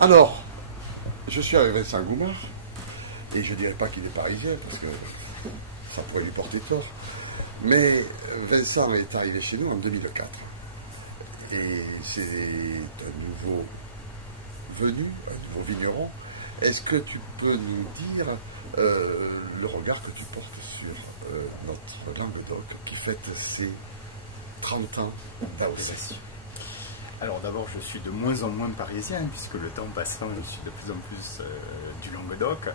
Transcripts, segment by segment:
Alors, je suis avec Vincent Goumard, et je ne dirais pas qu'il est parisien, parce que ça pourrait lui porter tort. Mais Vincent est arrivé chez nous en 2004. Et c'est un nouveau venu, un nouveau vigneron. Est-ce que tu peux nous dire le regard que tu portes sur notre Languedoc qui fête ses 30 ans d'appellation? Alors d'abord, je suis de moins en moins parisien, puisque le temps passant, je suis de plus en plus du Languedoc.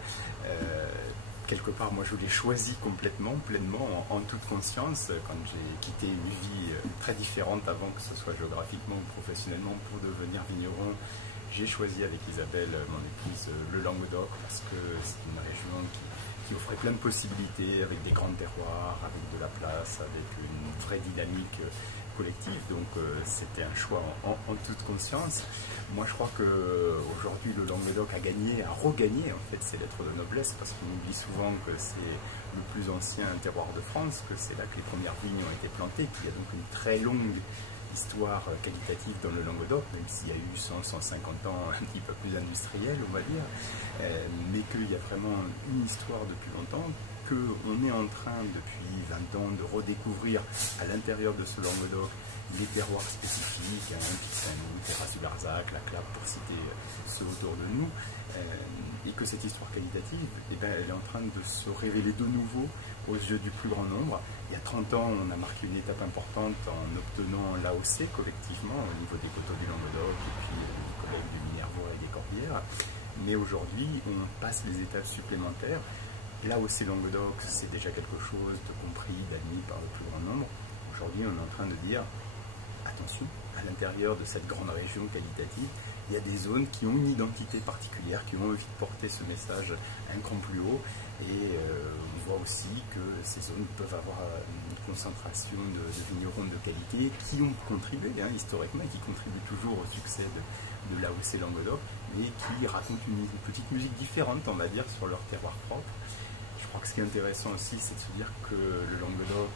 Quelque part, moi, je l'ai choisi complètement, pleinement, en toute conscience, quand j'ai quitté une vie très différente avant que ce soit géographiquement ou professionnellement pour devenir vigneron. J'ai choisi avec Isabelle, mon épouse, le Languedoc, parce que c'est une région qui offrait plein de possibilités, avec des grands terroirs, avec de la place, avec une vraie dynamique collective. Donc c'était un choix en toute conscience. Moi je crois qu'aujourd'hui le Languedoc a gagné, a regagné en fait ses lettres de noblesse, parce qu'on oublie souvent que c'est le plus ancien terroir de France, que c'est là que les premières vignes ont été plantées, qu'il y a donc une très longue histoire qualitative dans le Languedoc, même s'il y a eu 100-150 ans un petit peu plus industriel, on va dire, mais qu'il y a vraiment une histoire depuis longtemps, qu'on est en train depuis 20 ans de redécouvrir à l'intérieur de ce Languedoc les terroirs spécifiques, Pisani, Terrasse du Larzac, la Clappe, pour citer ceux autour de nous, et que cette histoire qualitative, eh ben, elle est en train de se révéler de nouveau aux yeux du plus grand nombre. Il y a 30 ans, on a marqué une étape importante en obtenant l'AOC collectivement au niveau des coteaux du Languedoc et puis des collègues du Minervois et des Corbières. Mais aujourd'hui, on passe les étapes supplémentaires. L'AOC Languedoc, c'est déjà quelque chose de compris, d'admis par le plus grand nombre. Aujourd'hui, on est en train de dire, attention, à l'intérieur de cette grande région qualitative, il y a des zones qui ont une identité particulière, qui ont envie de porter ce message un cran plus haut. Et on voit aussi que ces zones peuvent avoir une concentration de vignerons de qualité qui ont contribué historiquement et qui contribuent toujours au succès de l'AOC Languedoc, mais qui racontent une petite musique différente, on va dire, sur leur terroir propre. Je crois que ce qui est intéressant aussi, c'est de se dire que le Languedoc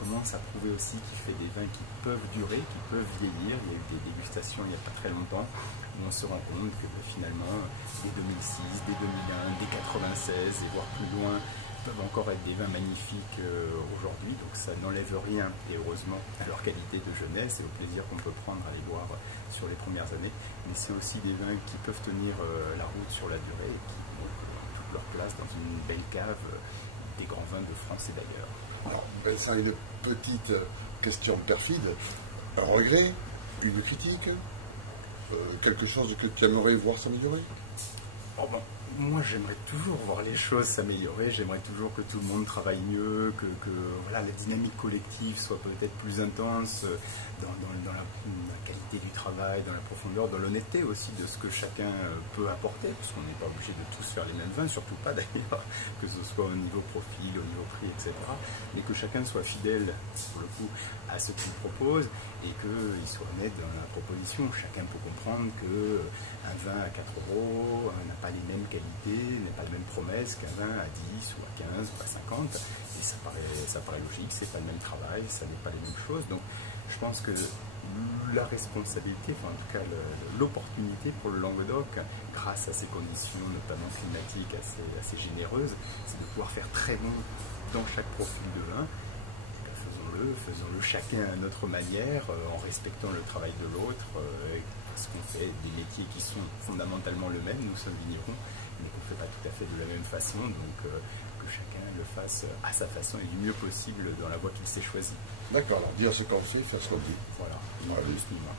commence à prouver aussi qu'il fait des vins qui peuvent durer, qui peuvent vieillir. Il y a eu des dégustations il n'y a pas très longtemps où on se rend compte que finalement, dès 2006, dès 2001, dès 96 et voire plus loin, peuvent encore être des vins magnifiques aujourd'hui. Donc ça n'enlève rien, et heureusement, à leur qualité de jeunesse et au plaisir qu'on peut prendre à les boire sur les premières années. Mais c'est aussi des vins qui peuvent tenir la route sur la durée et qui leur place dans une belle cave des grands vins de France et d'ailleurs. Alors, Vincent, une petite question perfide. Un regret, une critique, quelque chose que tu aimerais voir s'améliorer? Oh ben, moi j'aimerais toujours voir les choses s'améliorer, j'aimerais toujours que tout le monde travaille mieux, que voilà, la dynamique collective soit peut-être plus intense dans la qualité du travail, dans la profondeur, dans l'honnêteté aussi de ce que chacun peut apporter, parce qu'on n'est pas obligé de tous faire les mêmes vins, surtout pas d'ailleurs, que ce soit au niveau profil, au niveau prix, etc. Mais que chacun soit fidèle, pour le coup, à ce qu'il propose et qu'il soit honnête dans la proposition. Chacun peut comprendre qu'un vin à 4 € n'a pas les mêmes qualités, n'a pas les mêmes promesses qu'un vin à 10 ou à 15 ou à 50. Et ça paraît logique, c'est pas le même travail, ça n'est pas les mêmes choses. Donc je pense que la responsabilité, enfin en tout cas l'opportunité pour le Languedoc, grâce à ces conditions notamment climatiques assez généreuses, c'est de pouvoir faire très bon dans chaque profil de vin. Faisons-le chacun à notre manière, en respectant le travail de l'autre, parce qu'on fait des métiers qui sont fondamentalement le même, nous sommes vignerons, mais qu'on ne fait pas tout à fait de la même façon, donc que chacun le fasse à sa façon et du mieux possible dans la voie qu'il s'est choisie. D'accord, alors dire ce qu'on fait, faire ce qu'on dit. Voilà, Voilà. plus minimum.